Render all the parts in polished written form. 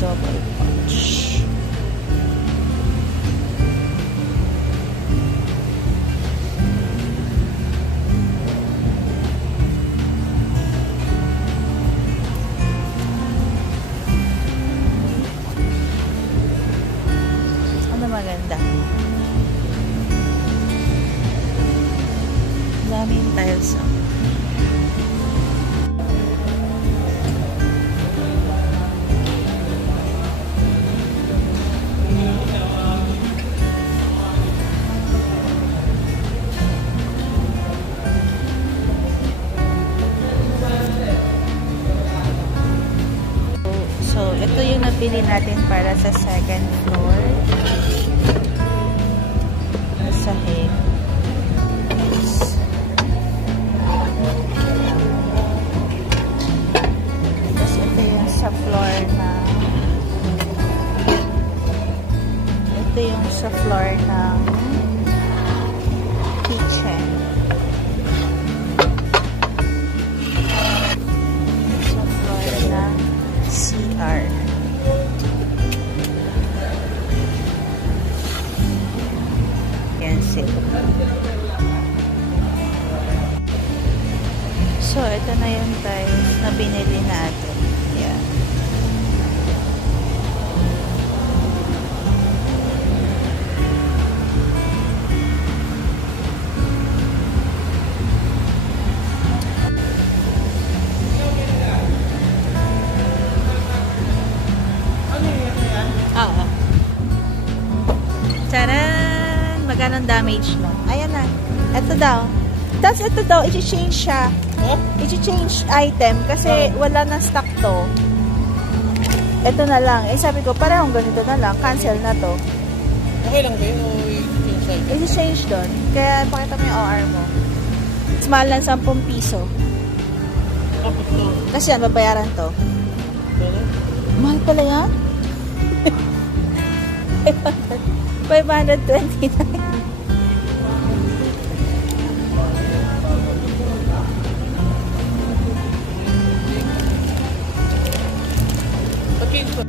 Double punch. Ano maganda? Daming tiles. So, ito yung napili natin para sa second floor. Sahig. Tapos ito yung sa floor na kitchen. Sa floor ng CR. Yan sila. So, ito na yung tiles na binili natin. Yan. Oo. Taran! Magkano damage mo? Ayan na. Ito daw. Tapos ito daw, i-change siya. I-change item kasi wala na stock to. Ito na lang. Eh sabi ko, parang ganito na lang. Cancel na to. Okay lang ba yun? I-change doon. Kaya pakita mo yung OR mo. It's mahal lang 10 piso. Tapos to. Kasi yan, babayaran to. Mahal pala yan? 529.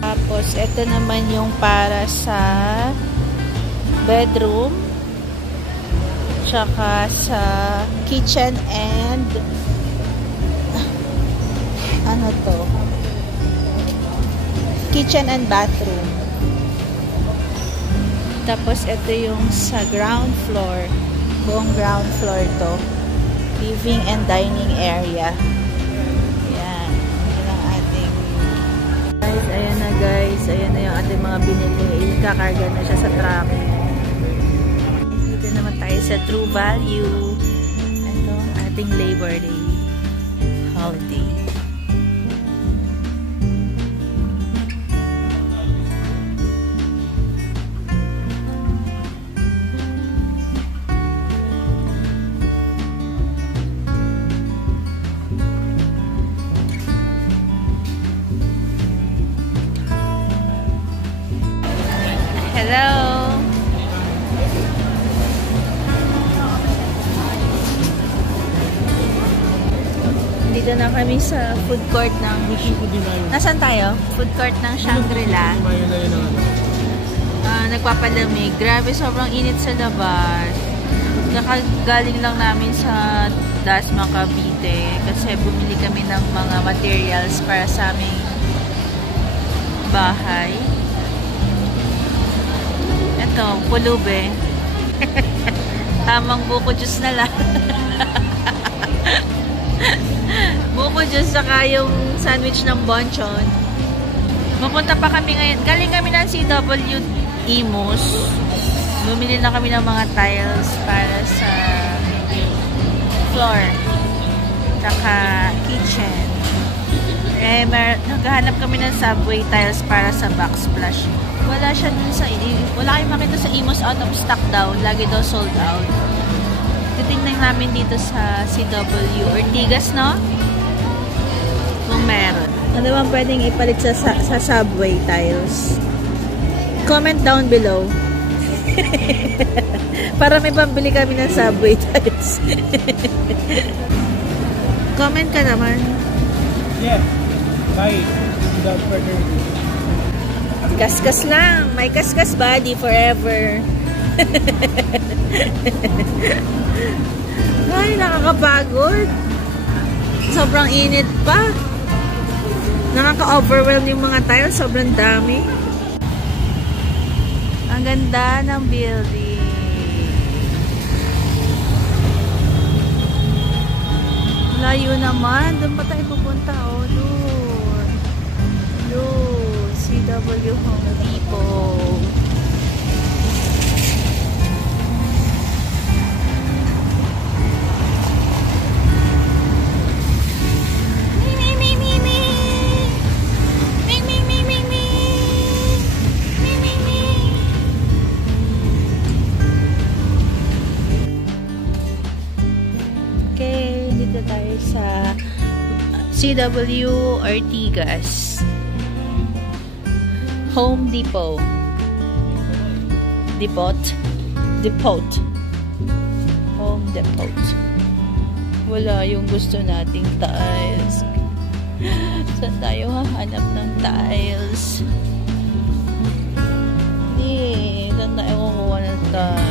Tapos, ito naman yung para sa bedroom, tsaka sa kitchen and ano to? Kitchen and bathroom. Tapos, ito yung sa ground floor. Buong ground floor to. Living and dining area. Guys, ayan na yung ating mga binili. Kakarga na siya sa truck. Dito naman tayo sa True Value. Ito ang ating Labor Day holiday. Hello! Dito na kami sa food court ng... Nasaan tayo? Food court ng Shangri-La. Nagpapalamig. Grabe, sobrang init sa labas. Nakagaling lang namin sa Dasma, Cavite kasi bumili kami ng mga materials para sa aming bahay. Ito, pulube. Tamang buko juice na lang. Buko juice saka yung sandwich ng bonchon. Mapunta pa kami ngayon. Galing kami ng CW Imus. Bumili na kami ng mga tiles para sa floor. Saka kitchen. Eh, naghahanap kami ng subway tiles para sa backsplash. Wala siya dun sa... Wala kayong makita sa Imus, out of stock daw. Lagi daw sold out. Titingnan namin dito sa CW Ortigas, no? Kung meron. Ano bang pwedeng ipalit sa subway tiles? Comment down below. Para may pambili kami ng Subway tiles. Comment ka naman. Yeah. Bye. Without further ado. Kaskas lang. May kaskas body forever. Ay, nakakapagod. Sobrang init pa. Nakaka-overwhelm yung mga tiles. Sobrang dami. Ang ganda ng building. Layo naman. Doon pa tayo pupunta. Oh, doon. Doon. CW Home Depot. Tayo sa CW Ortigas Home Depot. Depot. Home Depot. Wala yung gusto nating tiles. Saan tayo hahanap ng tiles? Hindi. Saan tayo kukuha ng tiles?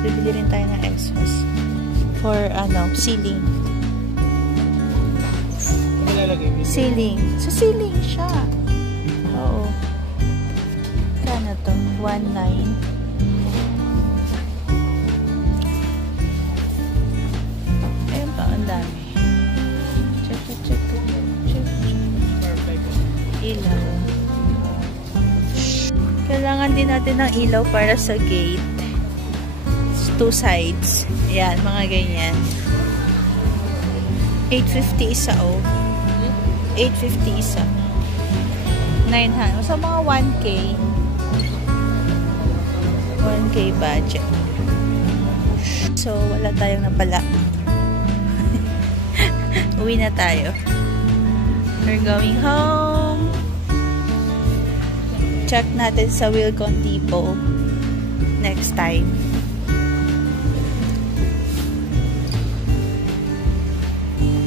Bibili rin tayo ng exhaust for ceiling. Ceiling. Sa ceiling siya. Oo. Kano to? 1.9. Ayun pa, ang dami. Check. Ilaw. Kailangan din natin ng ilaw para sa gate. 2 sides. Ayan, mga ganyan. 850 isa, oh. 850 isa. 900. So, mga 1K. 1K budget. So, wala tayong napala. Uwi na tayo. We're going home. Check natin sa Wilcon Depot next time.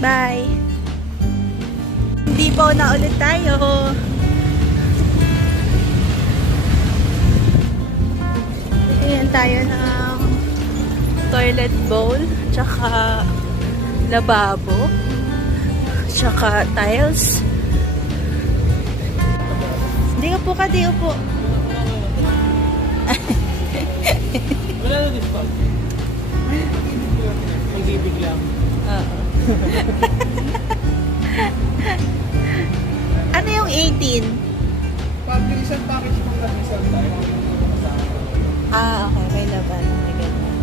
Bye! Hindi po na ulit tayo. Tingnan tayo ng toilet bowl, tsaka lababo, tsaka tiles. Di upo ka, di upo. Wala na discount. Mag-ibig lang. Oo. Ano yung 18? Pag isang package pang isang tayo. Okay. May laban. May ganyan.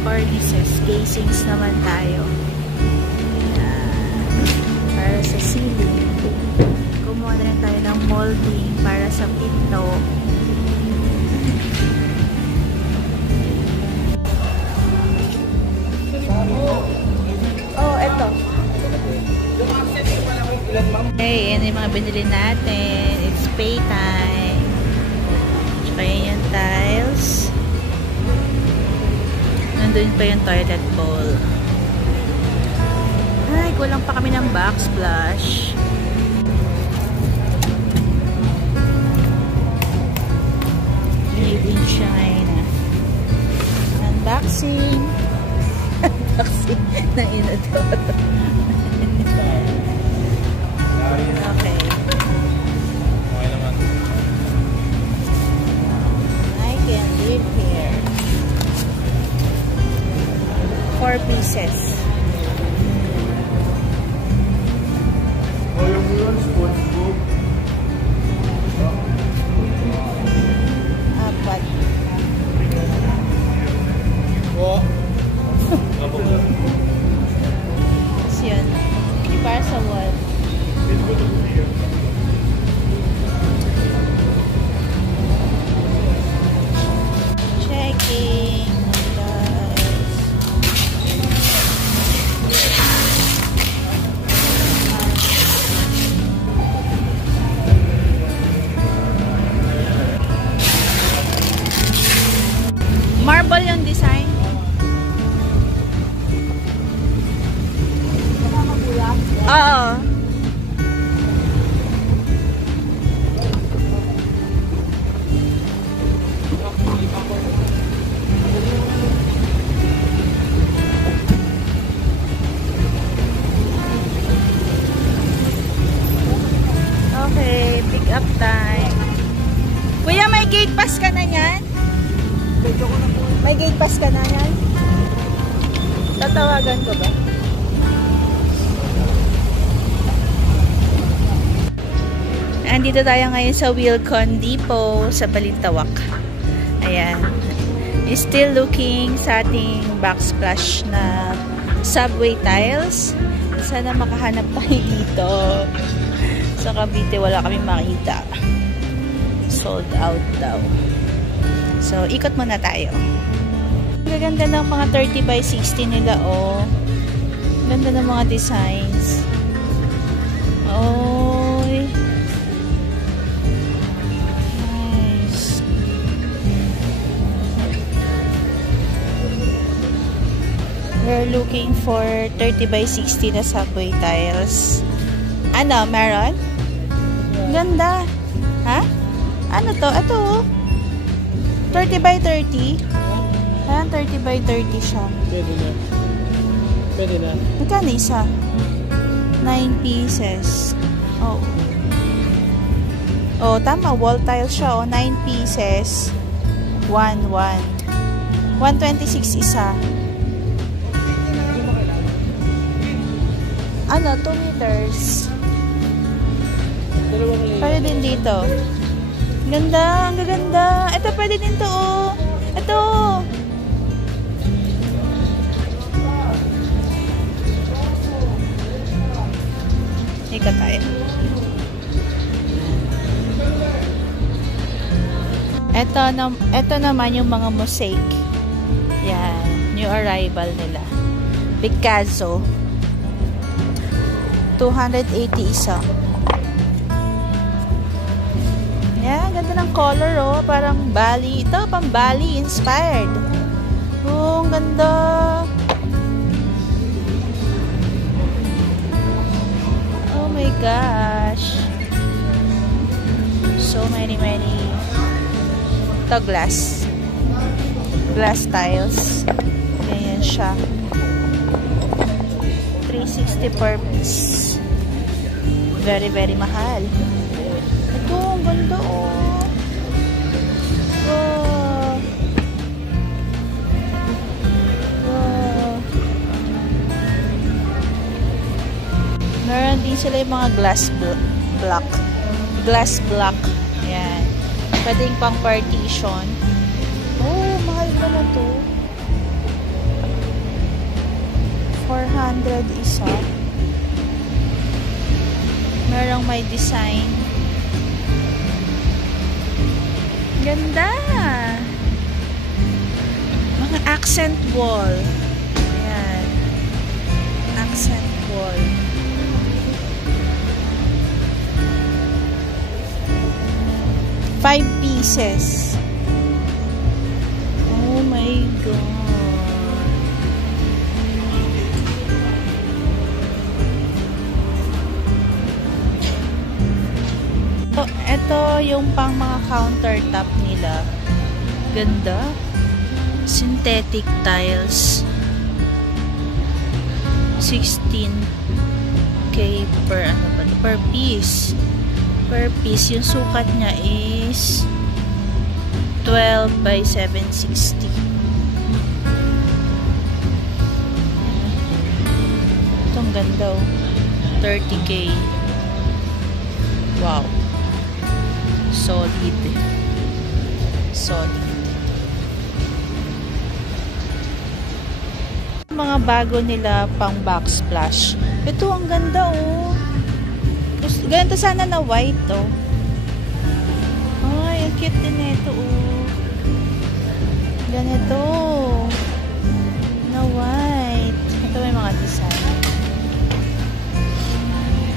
Cornices. Casings naman tayo. Para sa ceiling. Kumuha na rin tayo ng molding para sa pinto. Oh, eto. Okay, yan yung mga binili natin. It's pay time. Tsaka yan yung tiles. Nandun pa yung toilet bowl. Ay, kulang pa kami ng backsplash. Made in China. Unboxing. Unboxing ng inodoro. Okay. Okay naman. I can live here. 4 pieces. O yung yun, SpongeBob. 4. O. Tapos yun. Yung para sa wall. Checking. Guys. Up time. Kuya, may gate pass ka na yan? May gate pass ka na yan? Tatawagan ko ba? Andito tayo ngayon sa Wilcon Depot sa Balintawak. Ayan. Still looking sa ating backsplash na subway tiles. Sana makahanap tayo dito. Sa Cavite wala kaming makita. Sold out daw. So, ikot muna tayo. Ang ganda ng mga 30 by 60 nila, oh. Ganda ng mga designs. Oh. Nice. We're looking for 30 by 60 na subway tiles. Ano, meron? Ganda. Ha? Ano to? Ito, oh. 30 by 30. Ayan, 30 by 30 siya. Pwede na. Pwede na. Magkano isa? 9 pieces. Oh. Oh, tama. Wall tile siya. Oh, 9 pieces. 1. 126 isa. Ano? 2 meters. Pwede din dito. Ganda. Ang gaganda. Ito, pwede din to, oh. Ito. Ika tayo. Ito naman yung mga mosaic. Yan. New arrival nila. Picasso. 280 isa. Yan. Ganda ng color, oh. Parang Bali. Ito, pang Bali inspired. Oh, ang ganda. Oh my gosh. So many. Ito, glass. Glass tiles. Ganyan siya. 360 per piece. Very mahal. Ito, ang ganda, oh. Wow. Wow. Meron din sila yung mga glass block. Ayan. Pwedeng pang partition. Oh, mahal pa na to. 400 isa. Merong may design. Ganda! Mga accent wall. Ayan. Accent wall. $5 pieces. Oh my God. Ito yung pang mga countertop nila. Ganda. Synthetic tiles. 16K per piece. Per piece. Yung sukat niya is 12 by 760. Itong ganda, oh. 30K. Wow. Solid. Mga bago nila pang backsplash. Ito, ang ganda, oh. Ganito sana na white, oh. Ay, ang cute din ito, oh. Ganito. Na white. Ito may mga design.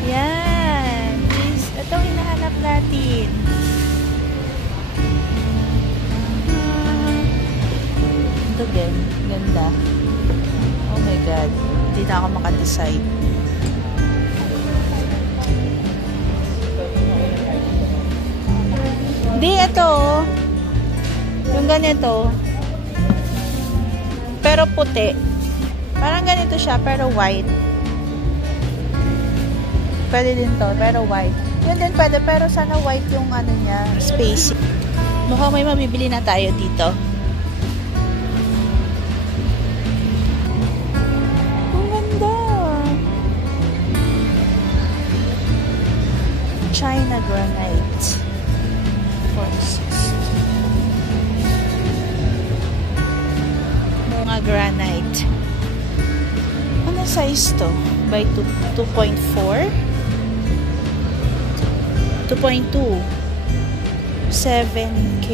Yan. Ito ang hinahanap natin. Ito din. Ganda. Oh my God. Hindi na ako makadecide. Hindi, ito. Yung ganito. Pero puti. Parang ganito siya, pero white. Pwede din to, pero white. Yun din pwede, pero sana white yung ano niya, spacing. Mukhang may mabibili na tayo dito. Ang ganda! China granite. 460. Mga granite. Ano size to? By 2.4? 2.2. 7K.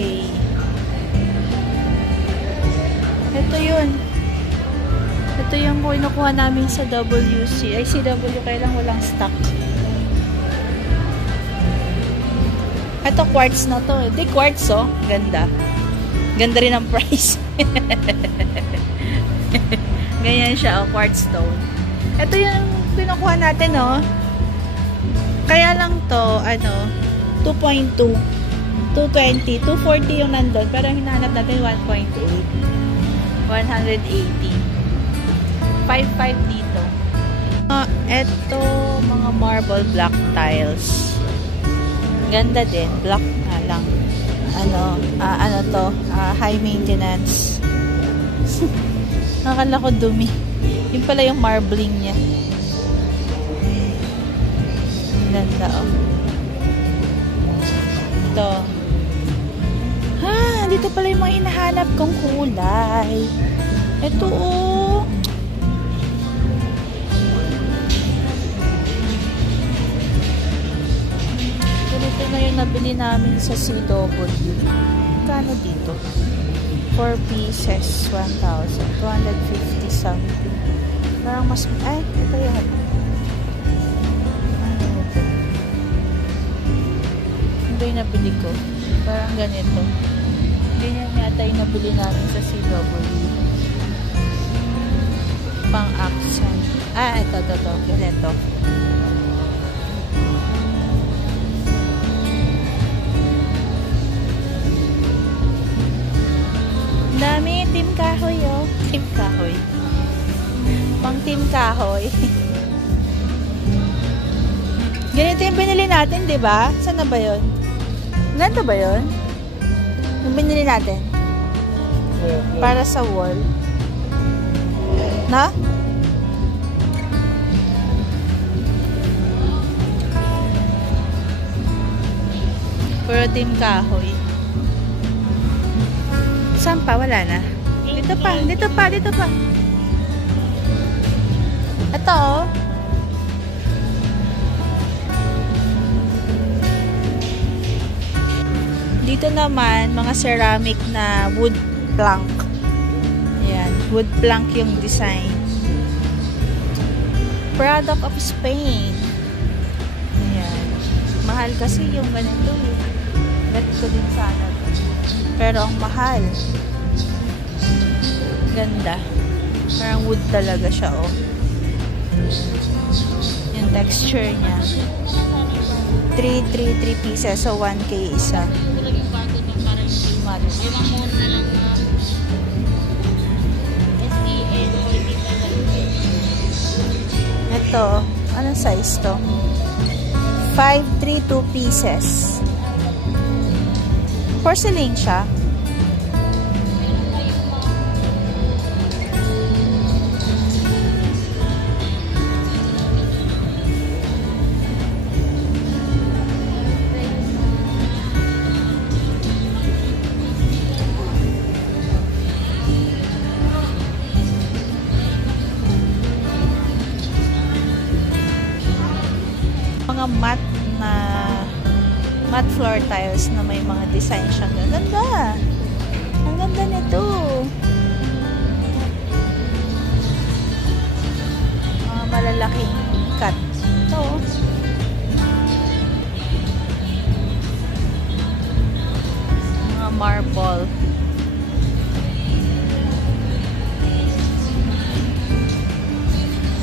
Ito yun. Ito yung kinukuha namin sa WC. Ay, CW, kaya lang walang stock. Ito, quartz na to. Hindi, quartz, oh. Ganda. Ganda rin ang price. Ganyan siya, oh. Quartz stone. Ito yung kinukuha natin, oh. Kaya lang to, ano, 2.2. 220. 240 yung nandun. Pero hinahanap natin 1.8. 180. 5.5 dito. Eto, mga marble black tiles. Ganda din. Black nga lang. Ano to? High maintenance. Nakakala ko dumi. Yun pala yung marbling niya. Ganda, oh. Ito. Dito pala yung mga hinahanap kong kulay. Ito, oh. Ganito na yung nabili namin sa CW. Kano dito? 4 pieces, 1,250 something. Parang mas, ay, ito yun. Ano ito? Ito yung nabili ko. Parang ganito. Ganyan yata yung nabili namin sa CW. Pang accent. Ito. Ganito. Dami, team kahoy, oh. Team kahoy. Pang team kahoy. Ganito yung binili natin, di ba? Saan na ba yun? Ganito ba yun? Yung binili natin? Para sa wall. Na? Puro team kahoy. Saan pa? Wala na. Dito pa. Ito, oh. Dito naman, mga ceramic na wood plank. Ayan. Wood plank yung design. Product of Spain. Ayan. Mahal kasi yung ganito. Ganito din sana. Pero ang mahal. Ganda. Parang wood talaga siya, oh. Yung texture niya. 3 pieces. So, 1K isa. Ito. Anong size to? 5, 3, 2 pieces. Porcelain siya. Mga matte floor tiles na may mga design siyang ganda. Ang ganda nito. Mga malalaking cut. Ito. Mga marble.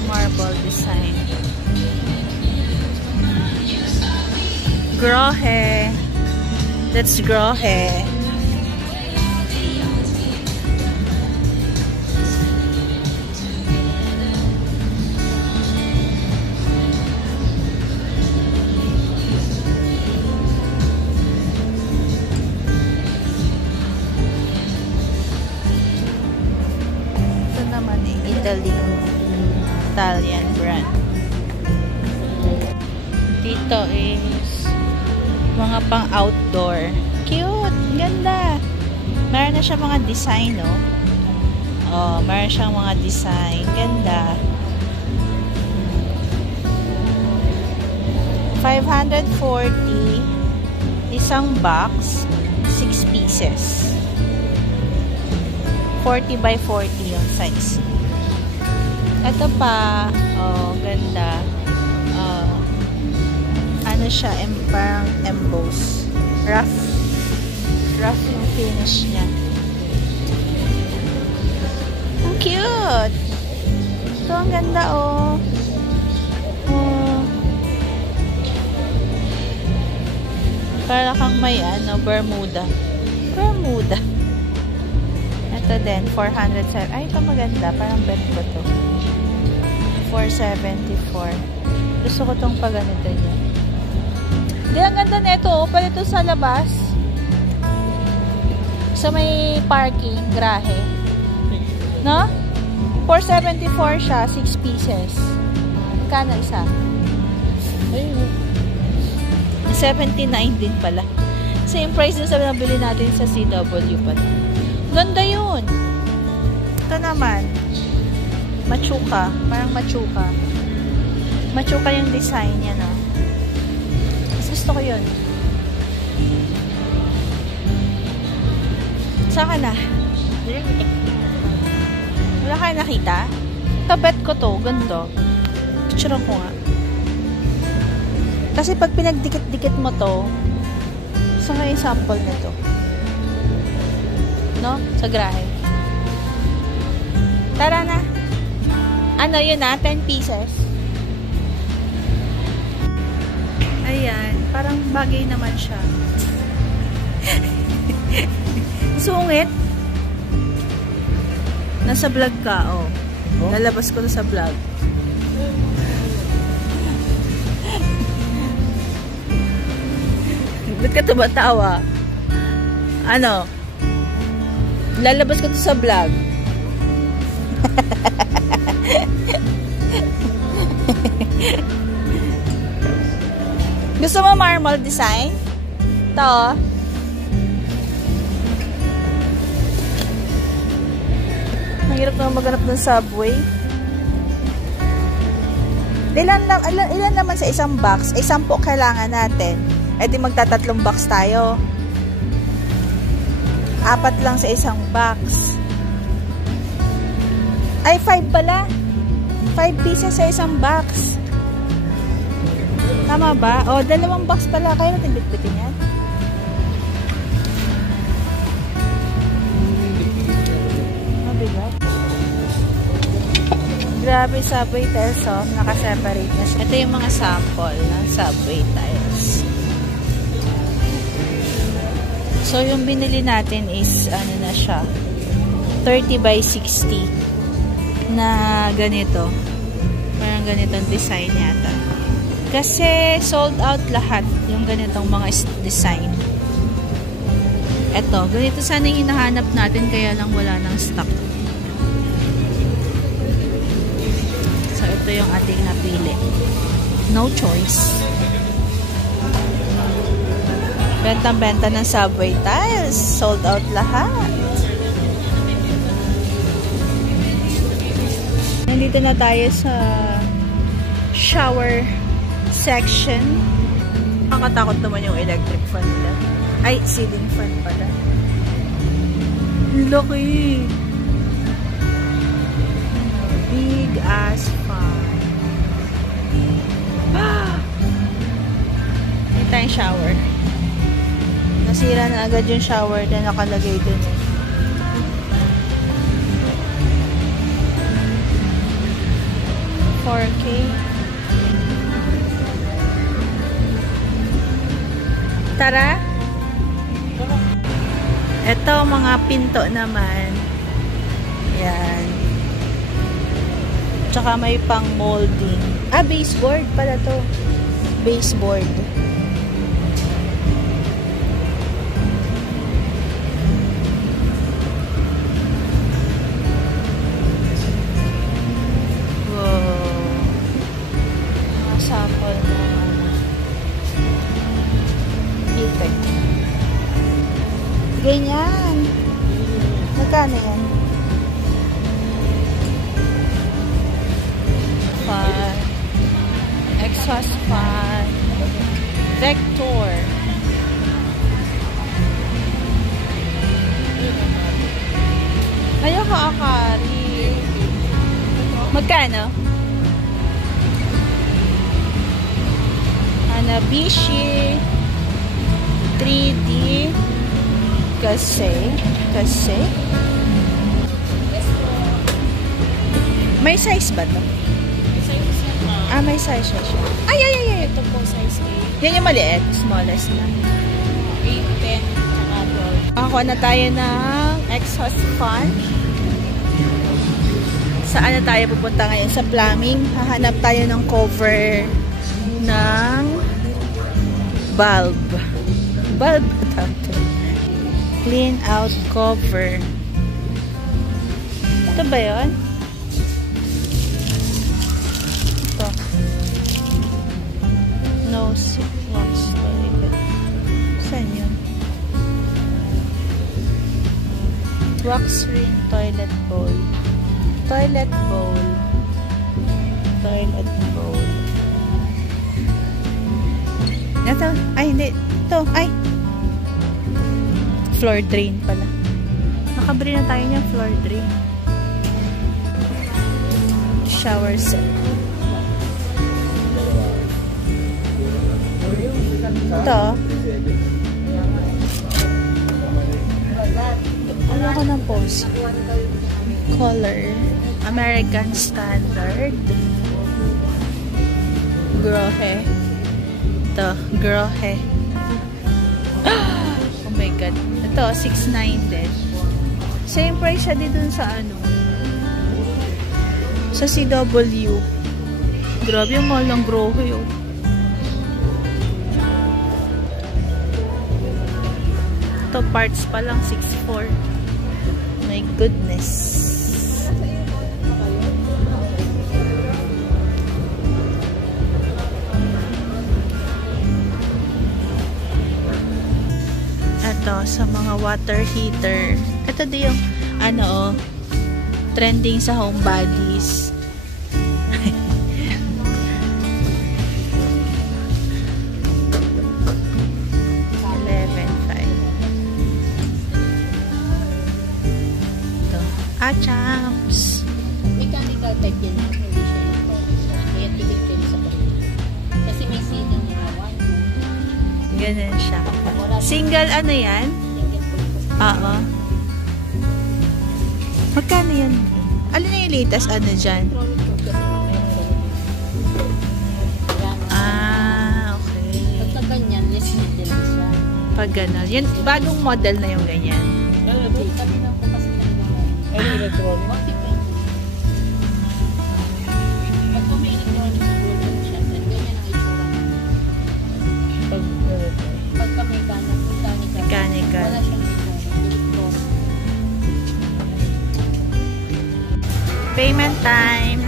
Marble design. Grohe. That's grohe. is mga pang outdoor. Cute! Ganda! Meron na siya mga design, no? Oh, meron siyang mga design. Ganda. 540 isang box, 6 pieces. 40 by 40 yung size. Ito pa, oh, ganda. Ano siya, parang emboss. Rough yung finish niya. Ang cute! Ito, ang ganda, oh. Para kang may, Bermuda. Ito din, 407. Ay, ito maganda. Parang bet ko to. 474. Gusto ko tong paganito niya. Hindi, ang ganda nito. Pwede ito sa labas. Sa may parking, grahe. No? 474 siya, 6 pieces. Magkano isa? Ayun. 79 din pala. Same price din sa nabili natin sa CW pala. Ganda yun. Ito naman. Machuka. Parang machuka. Machuka yung design niya, no? Mas gusto ko yun. Saan ka na? Wala kayo nakita? Ito, bet ko to. Ganda. Picture ko nga. Kasi pag pinagdikit-dikit mo to, saan nga yung sample na to? No? Sa grahe. Tara na. Ano yun 10 pieces. Ayan. Parang bagay naman siya. Sungit. Nasa vlog ka, oh. Lalabas ko na sa vlog. Ba't ka tumatawa? Ano? Lalabas ko to sa vlog. Gusto mo marble design? Ito. Mahirap naman maghanap ng Subway. Ilan naman sa isang box? 10 kailangan natin. Eh di magtatatlong box tayo. 4 lang sa isang box. Ay, 5 pala. 5 pieces sa isang box. Tama ba? O, 2 box pala. Kaya natin bitbitin yan. Mabigat. Grabe, Subway tiles, oh. Naka-separate na siya. Ito yung mga sample ng Subway tiles. So, yung binili natin is, ano na siya, 30 by 60 na ganito. Parang ganitong design yata. Kasi, sold out lahat yung ganitong mga design. Eto, ganito sana yung hinahanap natin, kaya lang wala ng stock. So, ito yung ating napili. No choice. Benta-benta ng Subway tiles. Sold out lahat. Nandito na tayo sa shower section. Nakakatakot naman yung electric fan nila. Ay, ceiling fan pala. Laki! Big ass fan. Ito yung shower. Nasira na agad yung shower na nakalagay dun eh. $4K. Tara. Ito mga pinto naman. Yan. Tsaka may pang molding. Ah, baseboard pala to. Baseboard. Ganyan. Magkano yan? Fan. Exhaust fan. Vector. Ayaw ka akari. Magkano? Hanabishi 3D kasi may size ba to? Size na. May size siya. Ay. Ito po size 8. Yan yung maliit. Smallest na. 8, 10, saka 12. Makakuha na tayo ng exhaust fan. Saan na tayo pupunta ngayon? Sa plumbing. Hahanap tayo ng cover ng bulb. Bulb ba ito? Clean out cover. Ito ba yun? Ito. No wax toilet. Saan yun? Wax ring toilet bowl. Toilet bowl. Toilet bowl. Ito. Ay, hindi. Ito. Ay. Floor drain pala. Nakabili na tayo niya floor drain. Shower set. Ito. Ano ko ng pose? Color. American Standard. Grohe. Ito. Grohe. Oh my God. Ito, 690. Same price siya dito sa ano. Sa CW. Grabe yung mahal ng Grohe, oh. Ito, parts pa lang, 6.4. My goodness. Ito, sa mga water heater. Ito din yung, ano, trending sa home bodies. Champs. Mechanical type yan. Hindi siya yung kaya tigit yun sa pagkakas. Kasi may season niya. Ganun siya. Single ano yan? Oo. Magkano yan? Alin na yung latest ano dyan? Okay. Pagka ganyan, less model siya. Pag gano'n. Yan, bagong model na yung ganyan. Kami lang po kasi Ay, electronic. pag may electronic siguro siya, ganyan ang itsura. Pagka mechanical, wala siyang electronic. Payment time.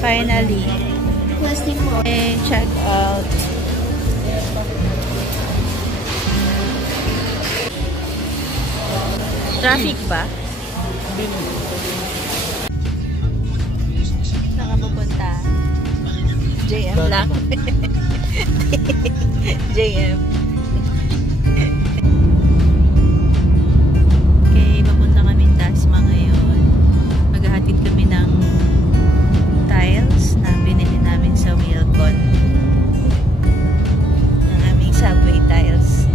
Finally. Plastic po. Okay, check out. Traffic ba? Saan ka pupunta? JM lang. JM. Okay, papunta kami Tasma ngayon. Maghahatid kami ng tiles na binili namin sa Wilcon. Ng aming subway tiles.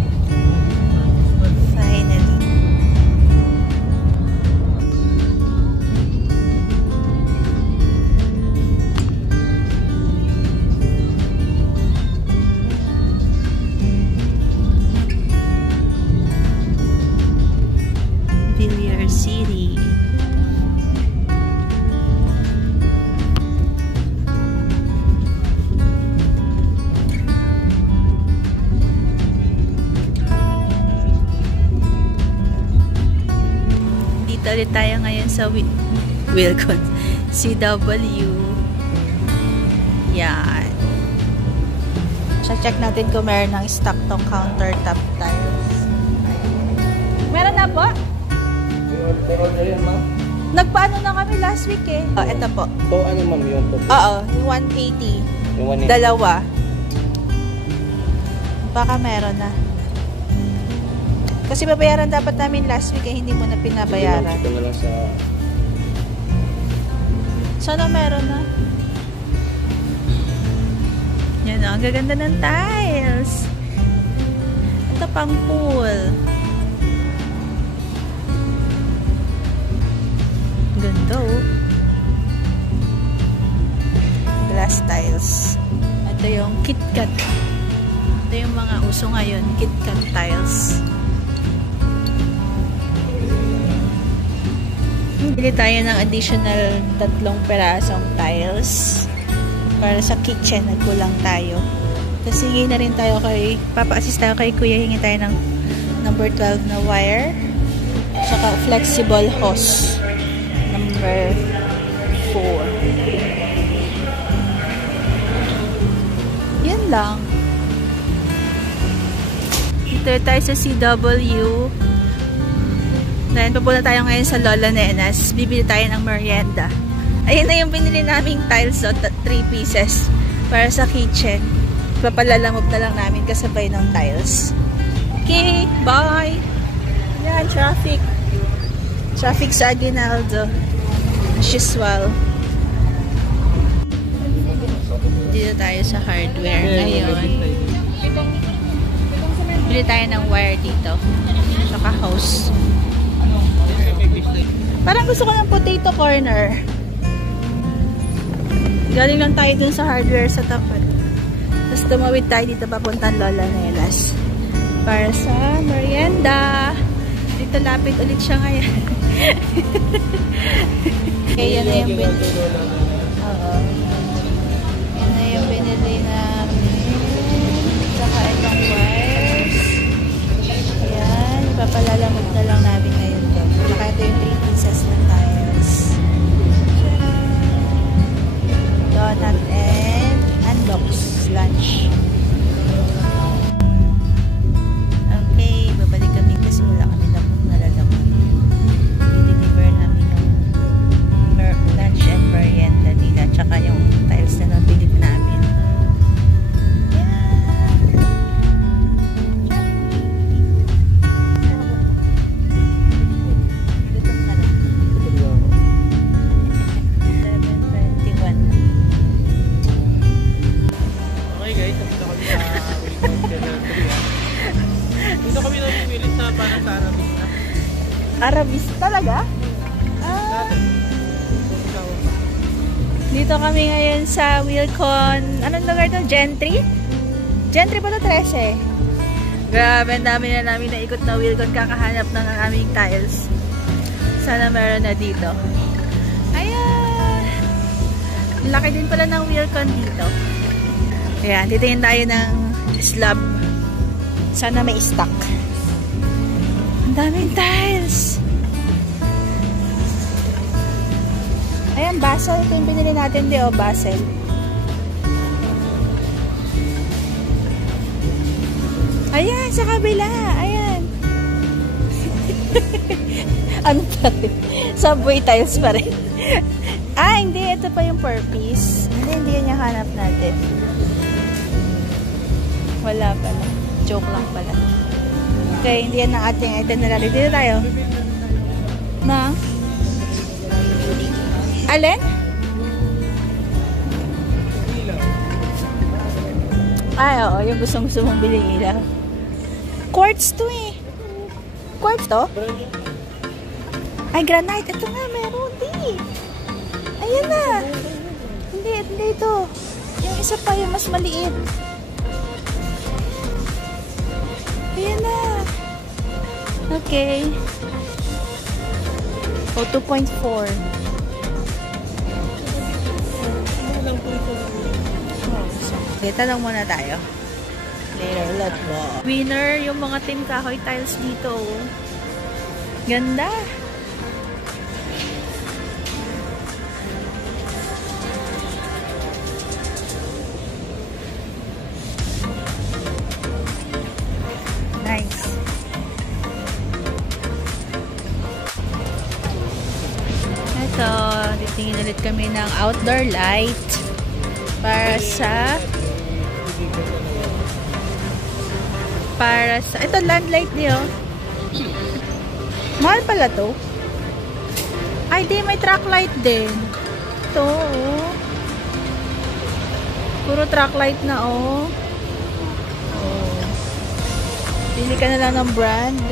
Finally. City. Dito ulit tayo ngayon sa Wilcon CW. Yan. Check natin kung meron ng stock tong countertop tiles. Meron na po? May order yan, ma'am? Nagpaano na kami last week eh. Oh, eto po. So, ano ma'am yun? Oo, yung 180. Yung 180. Dalawa. Baka meron na. Kasi babayaran dapat namin last week eh, hindi mo na pinabayaran. Sige, na lang sa... Sana meron na. Yan o, ang gaganda ng tiles. Ito pang pool. Ganda oh. Glass tiles. Ito yung KitKat. Ito yung mga uso ngayon, KitKat tiles. Bili tayo ng additional 3 perasong tiles para sa kitchen. Nagkulang tayo. Tapos hingi na rin tayo kay, papa-assist tayo kay kuya, hingi tayo ng number 12 na wire. Saka flexible hose. Number 4. Yan lang. Dito tayo sa CW. Then, papunta tayo ngayon sa Lola Nenas. Bibili tayo ng merienda. Ayun na yung binili naming tiles, so 3 pieces para sa kitchen. Papalalamog na lang namin kasabay ng tiles. Okay, bye! Yan, traffic. Traffic sa Aguinaldo. As usual. Dito tayo sa hardware ngayon. Bili tayo ng wire dito. Tsaka hose. Parang gusto ko ng potato corner. Galing lang tayo dun sa hardware sa tapat. Tapos tumawid tayo dito papuntang Lola Nenas. Para sa merienda. Dito lapit ulit siya ngayon. Okay, yan na yung binili. Oo. Yan na yung binili namin. Saka itong wires. Ayan. Ipapalalamog na lang namin ngayon doon. Saka ito yung 3 pieces ng tiles. Donut and unbox lunch. Okay, babalik kami kasi wala kami lamok na lalaman. I-deliver namin yung lunch and merienda nila tsaka yung tiles na nabilit namin. Arabis talaga? Ah. Dito kami ngayon sa Wilcon. Anong lugar to? Gentry? Gentry pa to 13. Grabe, ang dami na namin naikot na Wilcon kakahanap ng aming tiles. Sana meron na dito. Ayan! Laki din pala ng Wilcon dito. Ayan, titingin tayo ng slab. Sana may stock. Ang daming tiles. Ayan, basal. Ito yung binili natin, di o, basal. Ayan, sa kabila. Ayan. Ano pa rin? Subway tiles pa rin. Ah, hindi. Ito pa yung per piece. Hindi yan yung hanap natin. Wala pala. Joke lang pala. Okay, hindi yan ang ating itinerary. Dito tayo. Na? Alin? Ay, oo. Yung gustong-gusto mong bilhin nila. Quartz to eh. Quartz to? Ay, granite. Ito nga, meron din. Ayan na. Hindi ito. Yung isa pa, yung mas maliit. Ayan na. Okay. O, 2.4. Okay, tanong muna tayo. Later, let's go. Winner, yung mga Team Kahoy tiles dito. Ganda. Nice. Tingin ulit kami ng outdoor light para sa ito land light niyo. Mahal pala to. Ay di, may track light din. Ito oh. Puro track light na oh. Oh. Pili ka na lang ng brand.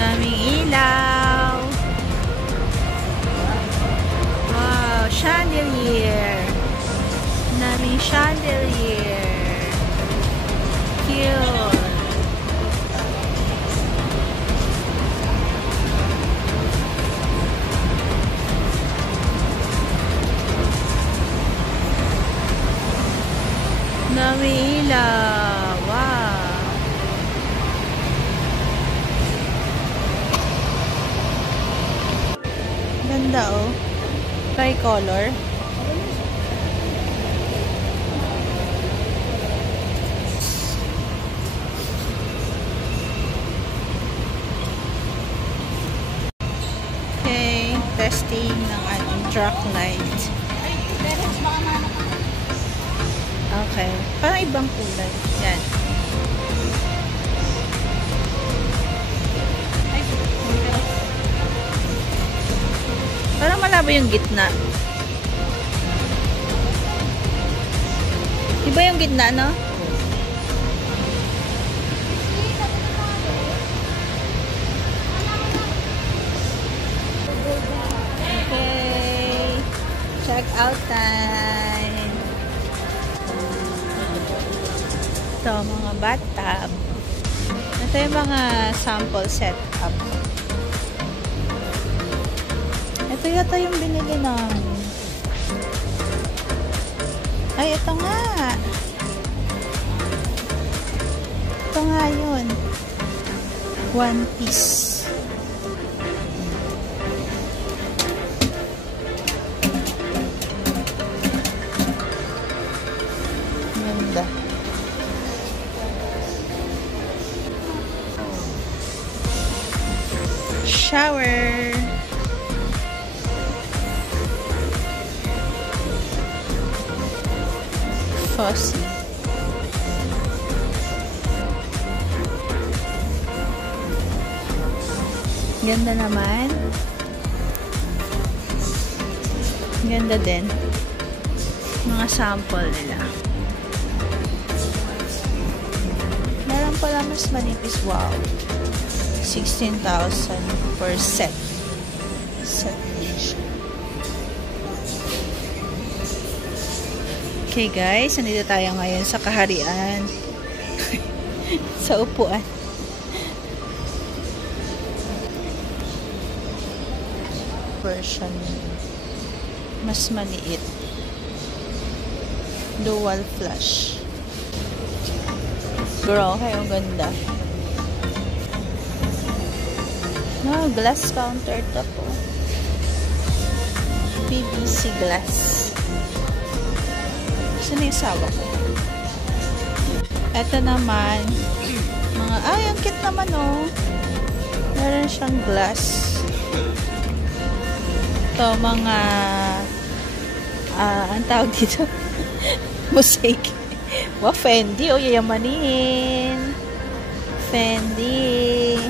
Daming ilaw. Wow, chandelier. Daming chandelier. Cute. Daming ilaw. Wow. Ganda oh. Tricolor. Okay, testing ng ating track light. Okay, parang ibang kulay. Yan. Parang malabo yung gitna. Iba yung gitna, no? Okay. Check out time. Ito, mga bathtub. Ito yung mga sample setup. Ito yata yung binili namin. Ay, ito nga. Ito nga yun. One piece. Ganda. Shower. Faucet. Ganda naman. Ganda din. Mga sample nila. Meron pala mas manipis. Wow. 16,000 per set. Set each. Okay guys, nandito tayo ngayon sa kaharian. Sa upuan. Version mas maliit. Dual flush. Grabe, ang ganda. No, glass countertop po. PVC glass. Saan yung sawa ko? Ito naman, mga, ay, ang cute naman oh. Meron siyang glass. Ito, mga, ang tawag dito? Mosaic. Wow, Fendi. O, yayamanin. Fendi.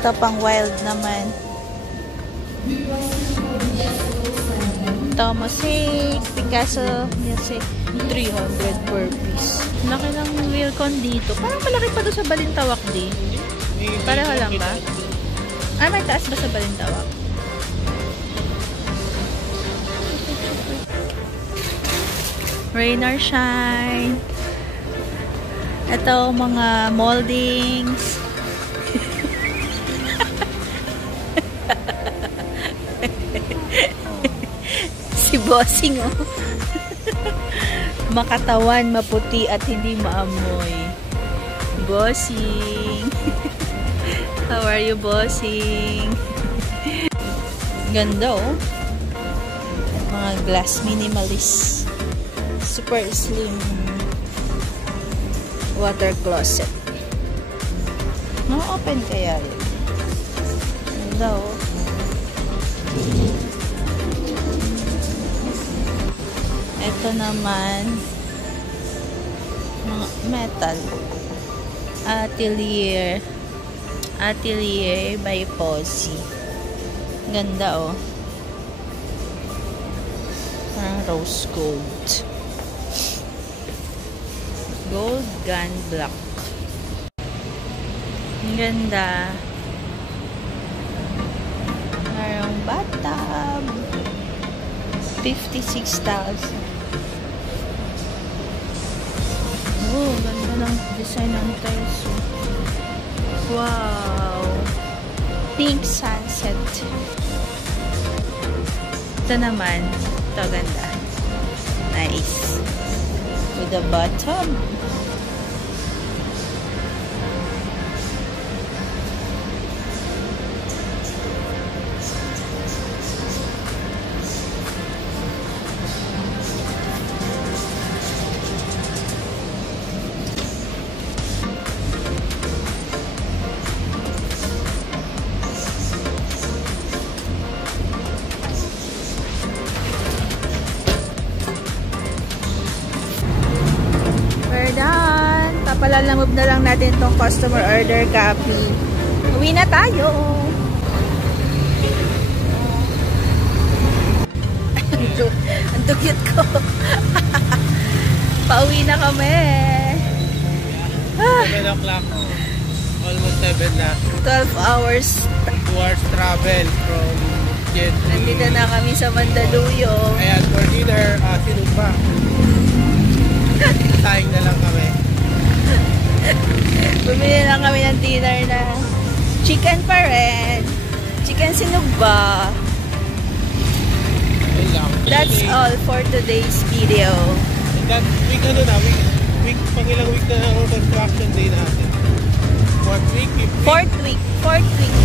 Ito, pang wild naman. Ito, Mosaic. Picasso. Music. 300 per piece. Laki ng Wilcon dito. Parang malaki pa doon sa Balintawak din. Pareho lang ba? Ah, may taas ba sa Balintawak? Rain or shine. Ito, mga moldings. Si Bossing, oh. Makatawan, maputi, at hindi maamoy. Bossing. How are you, Bossing? Ganda, oh. Mga glass minimalist. Super slim. water closet. No-open kaya yun? Ganda oh. Ito naman, mga metal. Atelier by Posy. Ganda oh. Parang rose gold. Gold gun black. Ang ganda. Parang bathtub. 56,000. Oh, ganda ng design ng tiles. Wow! Pink sunset. Ito naman. Ito ganda. Nice. With the bottom. Papalalamove na lang natin itong customer order copy. Uwi na tayo. Ang tukit ko. Pauwi na kami. 7 o'clock. Almost 7 na. 12 hours. 2 hours travel from Jet. Nandito na kami sa Mandaluyong. Ayan, for dinner, sinumba. Sayang na lang kami. Bumili lang kami ng dinner na chicken pa rin. Chicken sinugba. That's all for today's video. And that week, pang ilang week na ang construction day natin? 4th week? 5th week? 4th week.